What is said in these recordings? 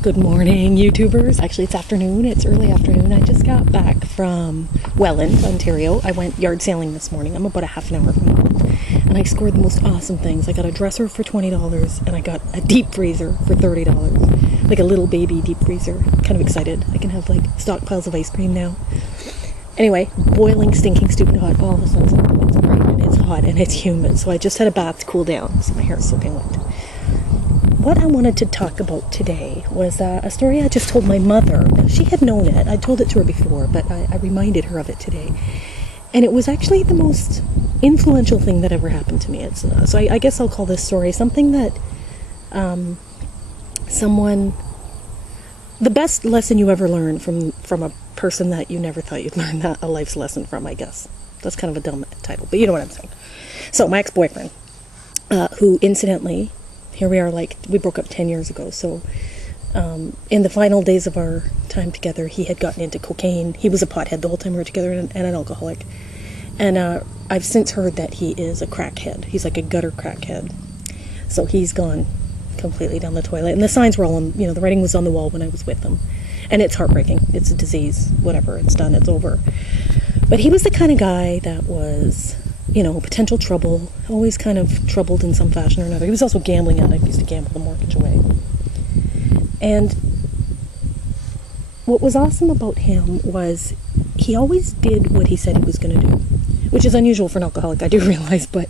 Good morning, YouTubers. Actually, it's afternoon. It's early afternoon. I just got back from Welland, Ontario. I went yard sailing this morning. I'm about a half an hour from home. And I scored the most awesome things. I got a dresser for $20 and I got a deep freezer for $30. Like a little baby deep freezer. I'm kind of excited. I can have like stockpiles of ice cream now. Anyway, boiling, stinking, stupid hot. All of a sudden, it's bright and it's hot and it's humid. So I just had a bath to cool down. So my hair is soaking wet. What I wanted to talk about today was a story I just told my mother. She had known it. I told it to her before, but I reminded her of it today. And it was actually the most influential thing that ever happened to me. So I guess I'll call this story something that the best lesson you ever learned from a person that you never thought you'd learn a life's lesson from, I guess. That's kind of a dumb title, but you know what I'm saying. So my ex-boyfriend, who incidentally... Here we are, we broke up 10 years ago, so in the final days of our time together, he had gotten into cocaine. He was a pothead the whole time we were together and an alcoholic. And I've since heard that he is a crackhead. He's like a gutter crackhead. So he's gone completely down the toilet. And the signs were all on, the writing was on the wall when I was with him. And it's heartbreaking. It's a disease. Whatever. It's done. It's over. But he was the kind of guy that was... potential trouble, always kind of troubled in some fashion or another. He was also gambling addict. He used to gamble the mortgage away. And what was awesome about him was he always did what he said he was going to do, which is unusual for an alcoholic, I do realize, but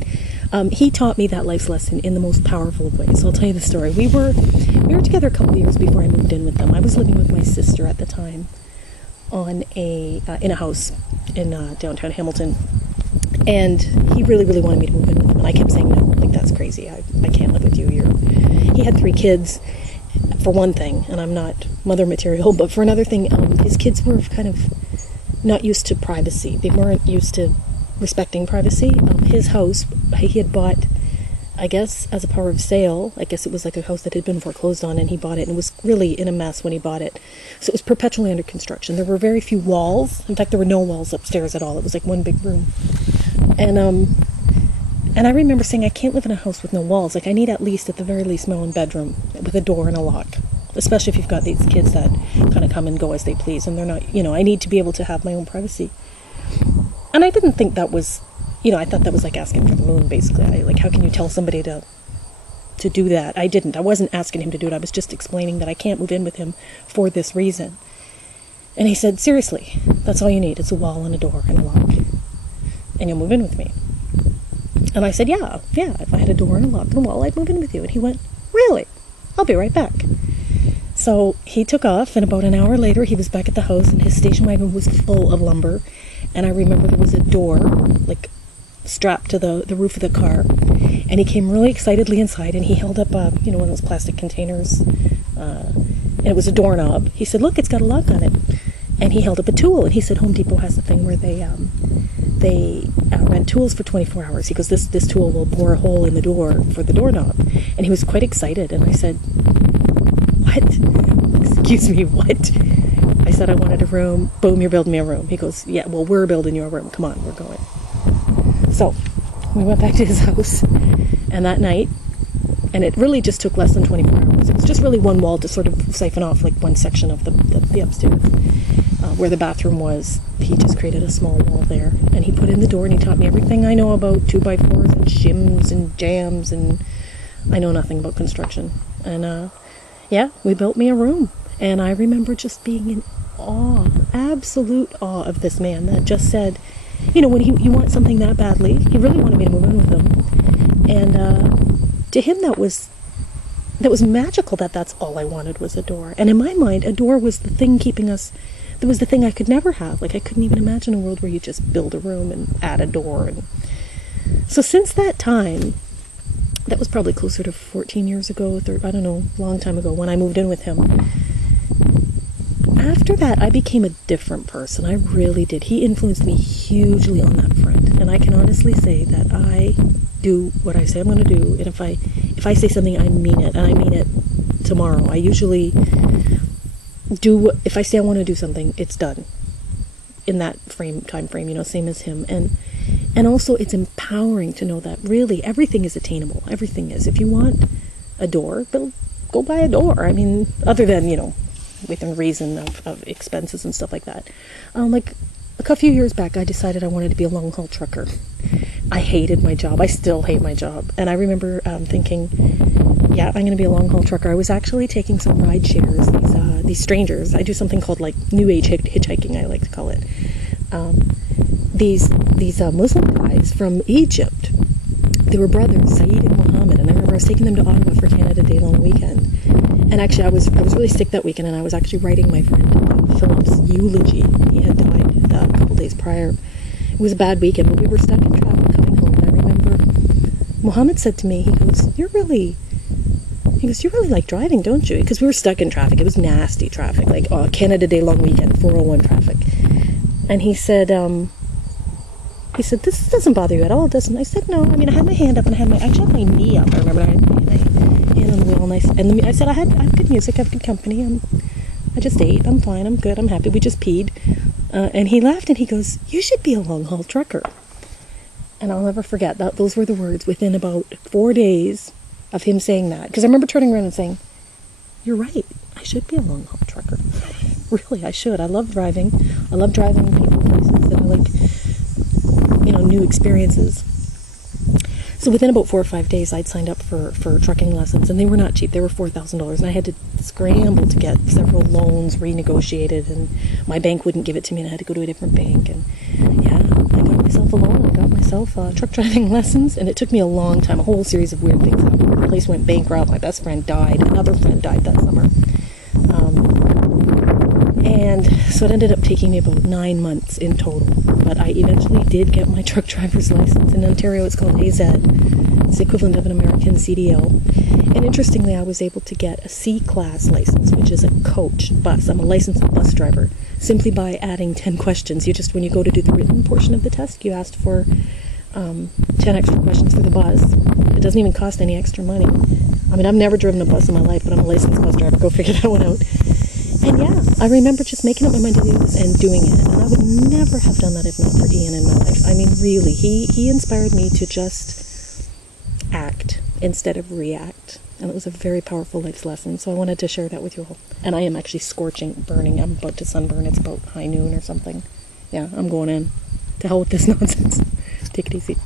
he taught me that life's lesson in the most powerful of ways. So I'll tell you the story. We were together a couple of years before I moved in with them. I was living with my sister at the time in a house in downtown Hamilton. And he really, really wanted me to move in with him. And I kept saying, no, that's crazy. I can't live with you. He had 3 kids, for one thing, and I'm not mother material. But for another thing, his kids were kind of not used to privacy. They weren't used to respecting privacy. His house, he had bought, I guess, as a power of sale. I guess it was like a house that had been foreclosed on, and he bought it, and it was really in a mess when he bought it. So it was perpetually under construction. There were very few walls. In fact, there were no walls upstairs at all. It was like one big room. And I remember saying, I can't live in a house with no walls. I need at the very least, my own bedroom with a door and a lock. Especially if you've got these kids that kind of come and go as they please, and they're not, I need to be able to have my own privacy. And I didn't think that was, I thought that was like asking for the moon, basically. How can you tell somebody to do that? I didn't. I wasn't asking him to do it. I was just explaining that I can't move in with him for this reason. And he said, seriously, that's all you need. It's a wall and a door and a lock. And you'll move in with me. And I said, yeah, if I had a door and a lock and a wall, I'd move in with you. And he went, really? I'll be right back. So he took off, and about an hour later, he was back at the house, and his station wagon was full of lumber. And I remember there was a door, strapped to the roof of the car. And he came really excitedly inside, and he held up, one of those plastic containers, and it was a doorknob. He said, look, it's got a lock on it. And he held up a tool, and he said Home Depot has a thing where they rent tools for 24 hours. He goes, this tool will bore a hole in the door for the doorknob. And he was quite excited, and I said, what? Excuse me, what? I said I wanted a room. Boom, you're building me a room. He goes, yeah, well, we're building you a room. Come on, we're going. So we went back to his house, and that night, and it really just took less than 24 hours. It was just really one wall to sort of siphon off one section of the upstairs. Where the bathroom was, he just created a small wall there. And he put in the door, and he taught me everything I know about 2x4s and shims and jams, and I know nothing about construction. And, we built me a room. And I remember just being in awe, absolute awe of this man that just said, when you want something that badly, he really wanted me to move in with him. And to him, that was magical that's all I wanted was a door. And in my mind, a door was the thing keeping us... That was the thing I could never have. I couldn't even imagine a world where you just build a room and add a door. And so since that time, that was probably closer to 14 years ago, I don't know, long time ago, when I moved in with him. After that, I became a different person. I really did. He influenced me hugely on that front. And I can honestly say that I do what I say I'm going to do. And if I say something, I mean it. And I mean it tomorrow. I usually... if I say I want to do something, it's done in that time frame, same as him. And also it's empowering to know that really everything is attainable. Everything is. If you want a door, go buy a door. I mean, other than, within reason of expenses and stuff like that. Like a few years back, I decided I wanted to be a long haul trucker. I hated my job. I still hate my job. And I remember thinking, yeah, I'm going to be a long haul trucker. I was actually taking some ride shares, these strangers. I do something called like new age hitchhiking, I like to call it. These Muslim guys from Egypt. They were brothers, Saeed and Mohammed, and I remember I was taking them to Ottawa for Canada Day long weekend. And actually, I was really sick that weekend, and I was actually writing my friend Philip's eulogy. He had died a couple days prior. It was a bad weekend, but we were stuck in traffic coming home. And I remember Mohammed said to me, he goes, you really like driving, don't you? Because we were stuck in traffic. It was nasty traffic, like Canada Day long weekend, 401 traffic. And he said, this doesn't bother you at all, doesn't it? I said, no. I mean, I had my hand up and I actually had my knee up. I remember I had my hand on the wheel, and I said, I have good music, I have good company. I just ate. I'm fine. I'm good. I'm happy. We just peed. And he laughed and he goes, you should be a long haul trucker. And I'll never forget that. Those were the words within about 4 days of him saying that. Because I remember turning around and saying, you're right. I should be a long haul trucker. Really, I should. I love driving. I love driving people places, and I like, new experiences. So within about 4 or 5 days, I'd signed up for trucking lessons, and they were not cheap. They were $4,000, and I had to scramble to get several loans renegotiated, and my bank wouldn't give it to me, and I had to go to a different bank. And yeah, I got myself a loan. I got myself truck driving lessons, and it took me a long time. A whole series of weird things happened. The place went bankrupt. My best friend died. Another friend died that summer. And so it ended up taking me about 9 months in total. But I eventually did get my truck driver's license. In Ontario, it's called AZ. It's the equivalent of an American CDL. And interestingly, I was able to get a C-class license, which is a coach bus. I'm a licensed bus driver, simply by adding 10 questions. When you go to do the written portion of the test, you asked for 10 extra questions for the bus. It doesn't even cost any extra money. I mean, I've never driven a bus in my life, but I'm a licensed bus driver. Go figure that one out. And yeah, I remember just making up my mind to do this and doing it. And I would never have done that if not for Ian in my life. I mean, really, he inspired me to just act instead of react. And it was a very powerful life lesson. So I wanted to share that with you all. And I am actually scorching, burning. I'm about to sunburn. It's about high noon or something. Yeah, I'm going in. To hell with this nonsense. Take it easy.